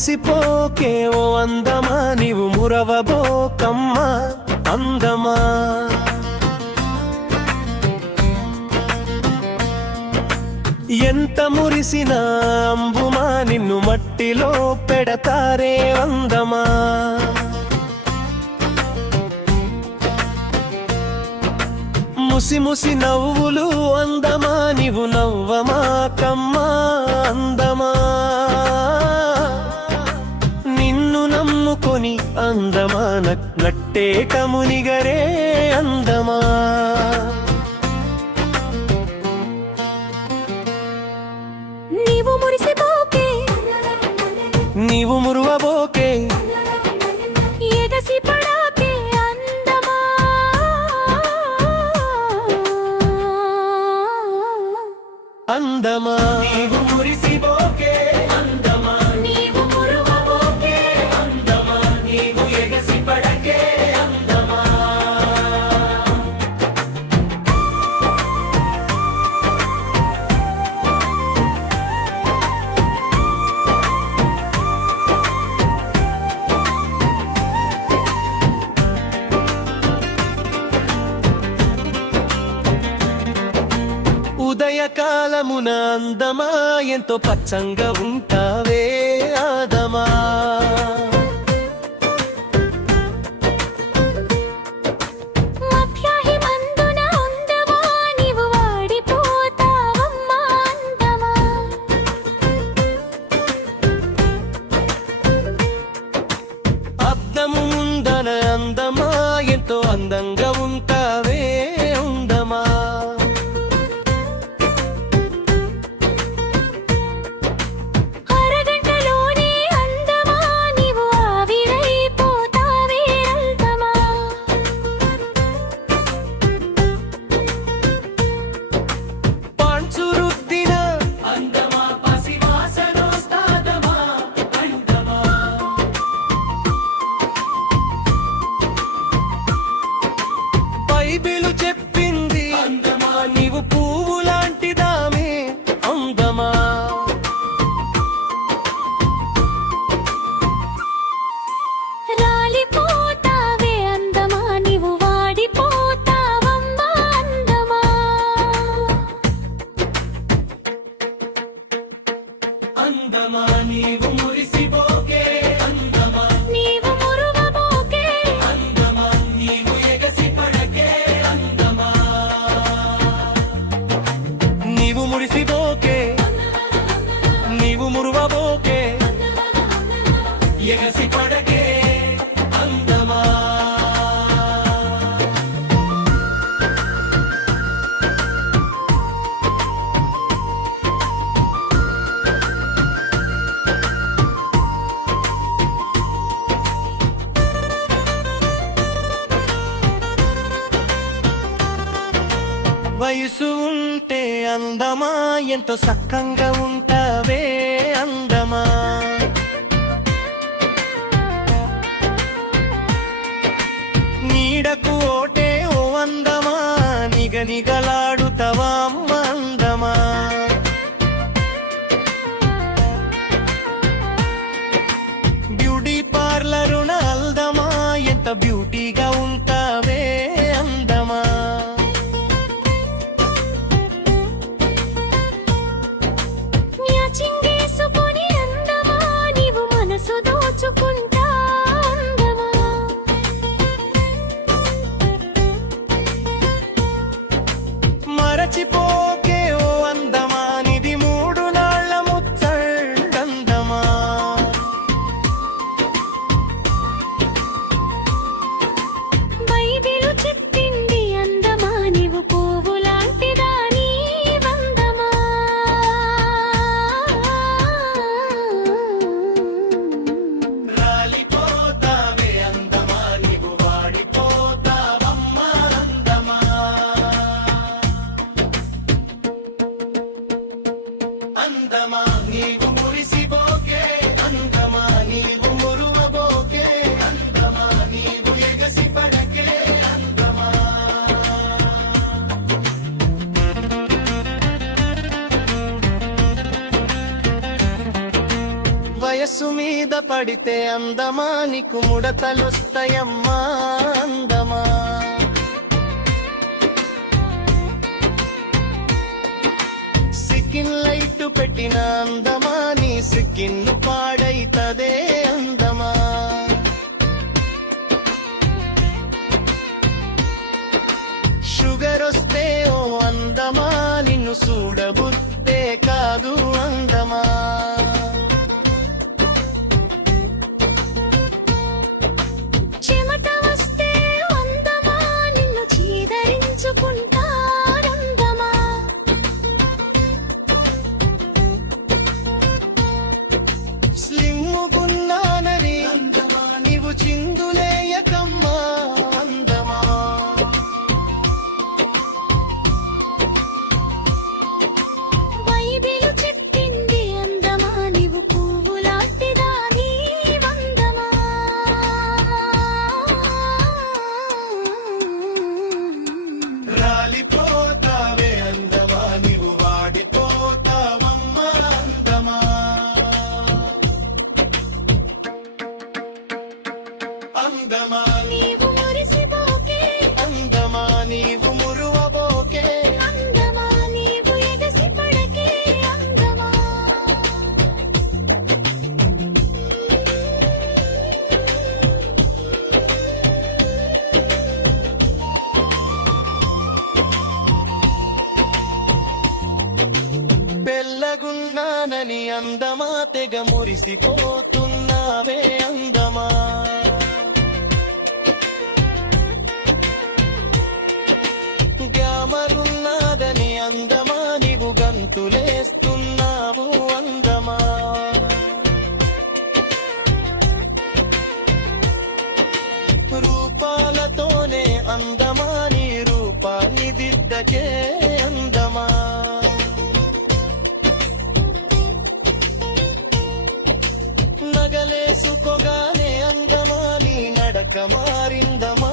మురిసిపోకే ఓ అందమా నీవు మురవబోకమ్మ అందమా. ఎంత మురిసినా అంబుమా నిన్ను మట్టిలో పెడతారే అందమా. ముసి ముసి నవ్వులు అందమా నీవు నవ్వమా కమ్మా అందమా. నిన్ను నమ్ముకొని అందమా నట్టే కమునిగరే అందమా. నీవు మురిసిపోకే నీవు మురువబోకే ఎగసి పడాకే అందమా. అందమా నీవు మురిసిపోకే అందమా నీవు మురువబోకే అందమా నీవు ఎగసి పడకే అందమా. ఉదయకాలమున అందమా ఎంతో పచ్చంగా ఉంటావే ఆదమా. మధ్యాహి మందున అందమా నీవు వాడిపోతావమ్మా అందమా. అద్దము ముందన అందమా ఎంతో అందంగా ఉంటావే అందమా. అరగంటలోనే అందమా నీవు ఆవిరైపోతావే అందమా. పాన్సు రుద్దిన అందమా పసివాసనొస్తాదమా అందమా. బైబిలు చెప్పింది అందమా నీవు పువ్వు లాంటిదామే అందమా. రాలిపోతావే అందమా నీవు వాడిపోతావమ్మా అందమా. అందమా నీవు మురిసిపోకే అందమా నీవు మురువబోకే అందమా నీవు ఎగసి పడకే అందమా. నీవు మురిసిపోకే నీవు మురువబోకే ఎగసి పడకే అందమా. వయసు ఉంటే అందమా ఎంతో సక్కంగా ఉంటావే అందమా. నీడకు ఓటే ఓ అందమా నిగనిగలాడుతవా అమ్మ అందమా. బ్యూటీ పార్లరున అల్దమా ఎంత బ్యూటీగా ఉంటావే అందమా. మ్యాచింగేసుకొని అందమా నీవు మనసు దోచుకుంటా అందమా. పడితే అందమా నీకు ముడతలొస్తాయమ్మా అందమా సిక్కిన్ లైట్ పెట్టిన అందమా నీ సిక్కిన్ను పాడైతదే అందమా షుగర్ వస్తే ఓ అందమా నిన్ను చూడబుద్దే కాదు అందమా చెమట వస్తే అందమా నిన్ను చీదరించుకుంటారందమా స్లిమ్ముకున్నానని అందమా నీవు చిందులేయకమ్మా అందమా బైబిలు చెప్పింది అందమా నీవు పువ్వులాంటిదాని వందమా రాలిపోతావే అందమా నీవు వాడిపోతావమ్మా అందమా అందమా నీవు మురిసిపోకే అందమా నీవు మురువబోకే అందమా నీవు ఎగసిపడకే అందమా బెల్లగున్నానని అందమా తెగ మురిసిపోతున్నావే అందమా గ్యామరున్నాదని అందమా నీవు గంతులేస్తున్నావు అందమా రూపాలతోనే అందమా నీ రూపాన్ని దిద్దకే అందమా నగలేసుకోగానే అందమా నీ నడక మారిందమా